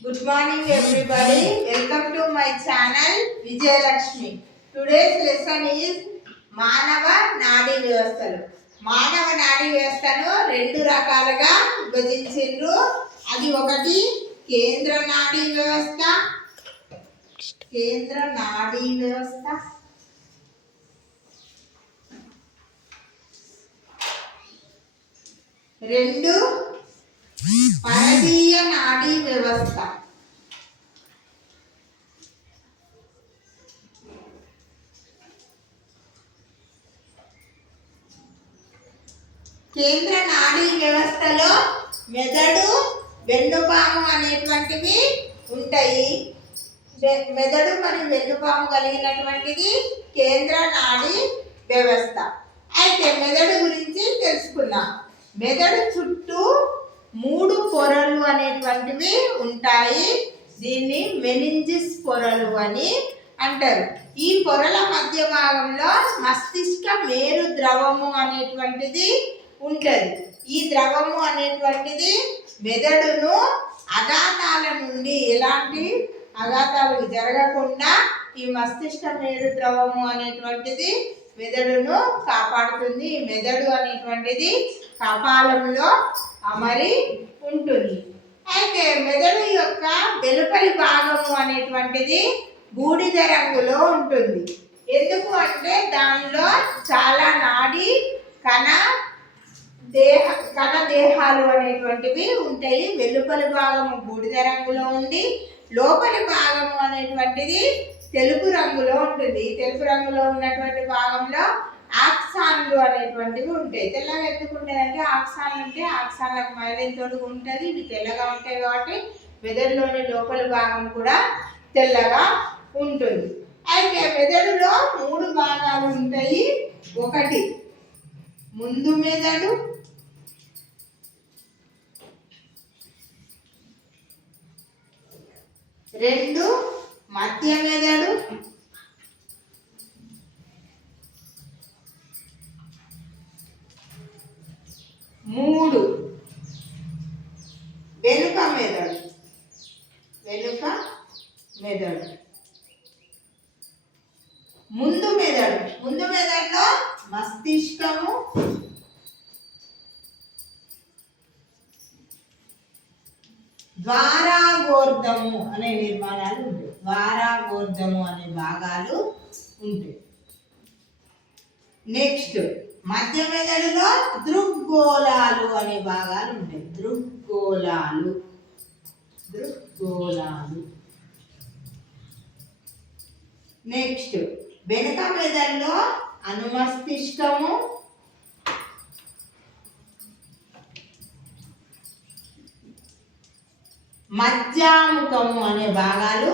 Good morning everybody. Welcome to my channel Vijayalakshmi. Today's lesson is మానవ నాడీ వ్యవస్థలు మానవ నాడీ వ్యవస్థను రెండు రకాలుగా విభజించిండ్రు అది ఒకటి కేంద్ర నాడీ వ్యవస్థ కేంద్ర నాడీ వ్యవస్థ రెండు నాడీ వ్యవస్థ కేంద్ర నాడీ వ్యవస్థలో మెదడు వెన్నుపాము అనేటువంటివి ఉంటాయి మెదడు మరియు వెన్నుపాము కలిగినటువంటిది కేంద్ర నాడీ వ్యవస్థ అయితే మెదడు గురించి తెలుసుకుందాం మెదడు చుట్టూ మూడు పొరలు అనేటువంటివి ఉంటాయి. దీన్ని మెనింజిస్ పొరలు అని అంటారు. ఈ పొరల మధ్య భాగంలో మస్తిష్క మేరు ద్రవము అనేటువంటిది ఉంటుంది. ఈ ద్రవము అనేటువంటిది మెదడును అఘాతాల నుండి ఎలాంటి అఘాతాలు జరగకుండా ఈ మస్తిష్క మేరు ద్రవము అనేటువంటిది మెదడును కాపాడుతుంది. ఈ మెదడు అనేటువంటిది కపాలంలో అమరి ఉంటుంది. అయితే మెదడు యొక్క వెలుపలి భాగము అనేటువంటిది బూడిద రంగులో ఉంటుంది. ఎందుకు అంటే దానిలో చాలా నాడి కణ దేహ కణ దేహాలు అనేటువంటివి ఉంటాయి. వెలుపలి భాగము బూడిద రంగులో ఉండి లోపలి భాగము అనేటువంటిది తెలుపు రంగులో ఉంటుంది. తెలుపు రంగులో ఉన్నటువంటి భాగంలో ఆ ఆక్సాన్లు అనేటువంటివి ఉంటాయి. తెల్లగా ఎత్తుకుంటాయి అంటే ఆక్సాన్లు ఉంటే ఆక్సాన్లకు మైలిన్ తొడుగు ఉంటుంది. ఇవి తెల్లగా ఉంటాయి కాబట్టి మెదడులోని లోపలి భాగం కూడా తెల్లగా ఉంటుంది. అయితే మెదడులో మూడు భాగాలు ఉంటాయి. ఒకటి ముందు మెదడు. రెండు మధ్య మెదడు మూడు వెనుక మెదడు. వెనుక మెదడు. ముందు మెదడు. ముందు మెదడులో మస్తిష్కము. ద్వారాగోర్ధము అనే నిర్మాణాలు ఉంటాయి ద్వారాగోర్ధము అనే భాగాలు ఉంటాయి నెక్స్ట్ మధ్య మెదడులో దృగ్గోళాలు అనే భాగాలు ఉంటాయి దృగ్గోళాలు. దృగ్గోళాలు నెక్స్ట్ వెనుక మెదడులో అనుమస్తిష్కము మధ్యాముఖము అనే భాగాలు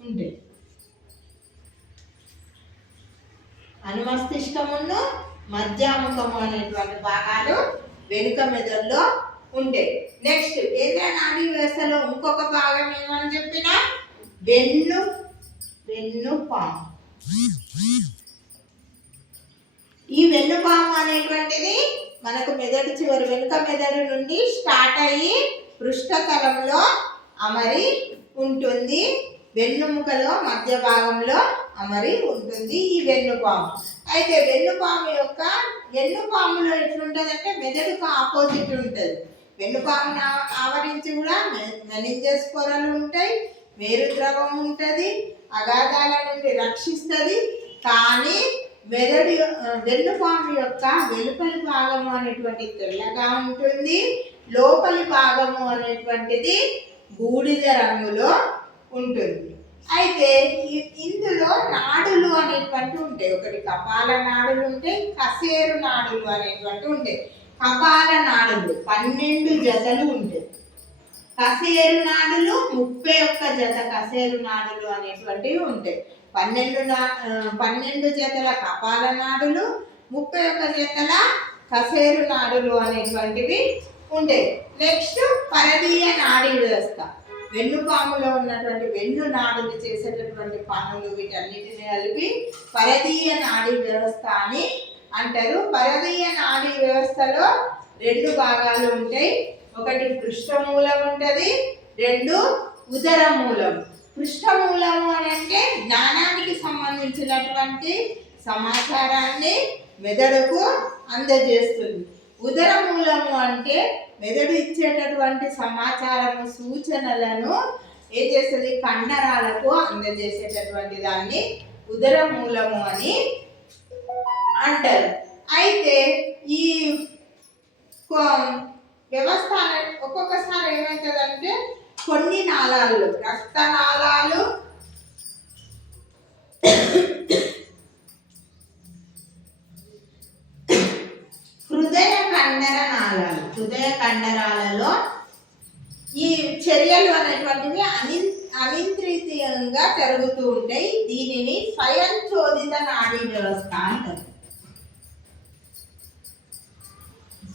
ఉంటాయి. అనుమస్తిష్కమును మధ్యాముఖము అనేటువంటి భాగాలు వెనుక మెదడులో ఉండే నెక్స్ట్ కేంద్ర నాడీ వ్యవస్థలో ఇంకొక భాగం ఏమని చెప్పిన? వెన్ను వెన్నుపాము ఈ వెన్నుపాము అనేటువంటిది మనకు మెదడు చివరి వెనుక మెదడు నుండి స్టార్ట్ అయ్యి పృష్ఠతలంలో అమరి ఉంటుంది. వెన్నుముకలో మధ్య భాగంలో అమరి ఉంటుంది ఈ వెన్నుపాము అయితే వెన్నుపాము యొక్క వెన్నుపాములో ఎట్లుంటుందంటే మెదడుకు ఆపోజిట్ ఉంటుంది. వెన్నుపామును ఆవరించి కూడా మెనింజస్ పొరలు ఉంటాయి మేరు ద్రవం ఉంటుంది అగాధాల నుండి రక్షిస్తుంది. కానీ మెదడు వెన్నుపాము యొక్క వెలుపలి భాగము అనేటువంటి తెల్లగా ఉంటుంది. లోపలి భాగము అనేటువంటిది బూడిద రంగులో ఉంటుంది. అయితే ఇందులో నాడులు అనేటువంటి ఉంటాయి. ఒకటి కపాల నాడులు ఉంటాయి కసేరు నాడులు అనేటువంటి ఉంటాయి. కపాల నాడులు పన్నెండు జతలు ఉంటుంది కసేరు నాడులు ముప్పై ఒక్క జత కసేరు నాడులు అనేటువంటివి ఉంటాయి. పన్నెండు నా పన్నెండు జతల కపాల నాడులు ముప్పై ఒక్క జతల కసేరు నాడులు అనేటువంటివి ఉంటాయి. నెక్స్ట్ పరదీయ నాడీ వ్యవస్థ. వెన్నుపాములో ఉన్నటువంటి వెన్ను నాడులు చేసేటటువంటి పనులు వీటన్నిటిని కలిపి పరదీయ నాడీ వ్యవస్థ అని అంటారు. పరదీయ నాడీ వ్యవస్థలో రెండు భాగాలు ఉంటాయి. ఒకటి పృష్ఠమూలం ఉంటుంది రెండు ఉదర మూలం పృష్ఠమూలము అని అంటే జ్ఞానానికి సంబంధించినటువంటి సమాచారాన్ని మెదడుకు అందజేస్తుంది. ఉదర మూలము అంటే మెదడు ఇచ్చేటటువంటి సమాచారము సూచనలను ఏం చేస్తుంది? కండరాలకు అందజేసేటటువంటి దాన్ని ఉదర మూలము అని అంటారు. అయితే ఈ కొ- వ్యవస్థ అనే- ఒక్కొక్కసారి ఏమవుతుందంటే కొన్ని నాళాలు రక్తనాళాలు హృదయ కండర నాళాలు. హృదయ కండరాలలో ఈ చర్యలు అనేటువంటివి అని అనియంత్రితంగా జరుగుతూ ఉంటాయి. దీనిని స్వయంచోదిత నాడీ వ్యవస్థ అంటారు.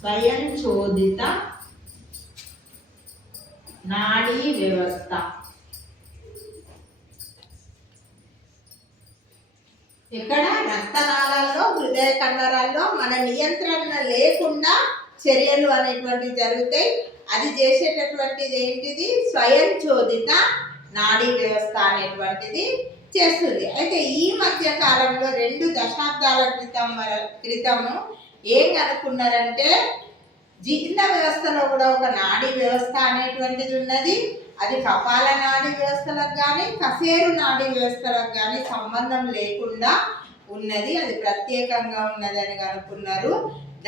స్వయంచోదిత నాడీ వ్యవస్థ. ఇక్కడ రక్తనాళాల్లో హృదయ కండరాల్లో మన నియంత్రణ లేకుండా చర్యలు అనేటువంటివి జరుగుతాయి. అది చేసేటటువంటిది ఏంటిది? స్వయం చోదిత నాడీ వ్యవస్థ అనేటువంటిది చేస్తుంది. అయితే ఈ మధ్య కాలంలో రెండు దశాబ్దాల క్రితం క్రితము ఏం కనుక్కున్నారంటే జీర్ణ వ్యవస్థలో కూడా ఒక నాడీ వ్యవస్థ అనేటువంటిది ఉన్నది. అది కపాల నాడీ వ్యవస్థలకు కానీ కసేరు నాడీ వ్యవస్థలకు కానీ సంబంధం లేకుండా ఉన్నది. అది ప్రత్యేకంగా ఉన్నదని కనుక్కున్నారు.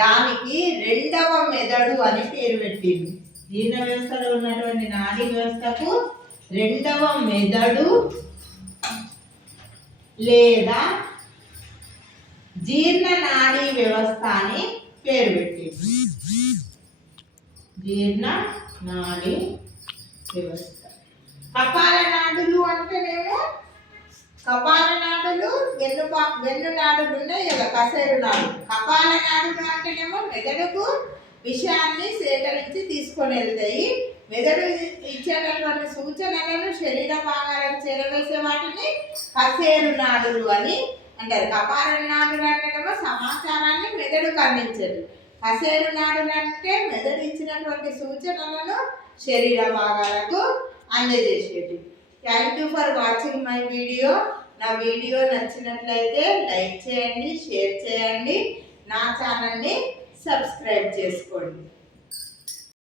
దానికి రెండవ మెదడు అని పేరు పెట్టింది. జీర్ణ వ్యవస్థలో ఉన్నటువంటి నాడీ వ్యవస్థకు రెండవ మెదడు లేదా జీర్ణ నాడీ వ్యవస్థ అని పేరు పెట్టింది. జీర్ణ నాడీ వ్యవస్థ. కపాల నాడులు అంటేనేమో కపాల నాడులు వెన్ను వెన్ను నాడులు ఉన్నాయి కదా కసేరు నాడు కపాల నాడులు అంటేనేమో మెదడుకు విషయాన్ని సేకరించి తీసుకొని వెళ్తాయి. మెదడు ఇచ్చేటటువంటి సూచనలను శరీర భాగాలకు చేరవేసే వాటిని కసేరు నాడులు అని అంటారు. కపాల నాడు అంటేనేమో సమాచారాన్ని మెదడుకు అందించదు. కసేరు నాడు అంటే మెదడు ఇచ్చినటువంటి సూచనలను శరీర భాగాలకు అందజేసేది. Thank you for watching my video నా వీడియో నచ్చినట్లయితే లైక్ చేయండి షేర్ చేయండి. నా ఛానల్ని సబ్స్క్రైబ్ చేసుకోండి.